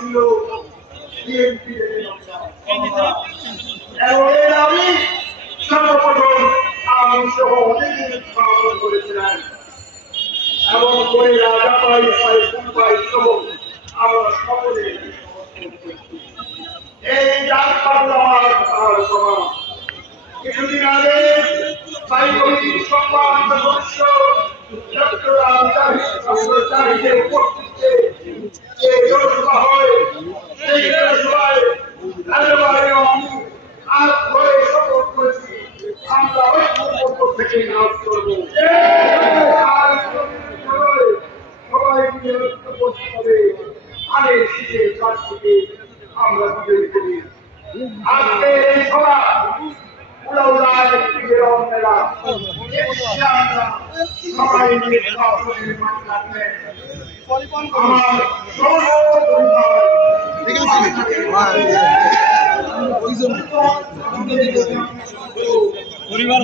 ছিল বিএনপি এবং এর আমি সর্বপ্রথম আমি সহ অনেকে সমর্থন করেছিলেন এবং করে রাজা পাই ভাই সহ আমরা সকলে এই কিছুদিন আগে সম্মানিত সদস্য ডক্টর জাহিদের উপস্থিতিতে যে জনসভা হয় সেই জনসভায় হাত ধরে শপথ করেছি আমরা ঐক্যবদ্ধ থেকে কাজ করবো সবাই মিলে ঐক্য করতে হবে আগে শীতের কাজ থেকে আমরা বিজয়ী করি আজকে এই সভা সবাই মিলে আমার পরিবার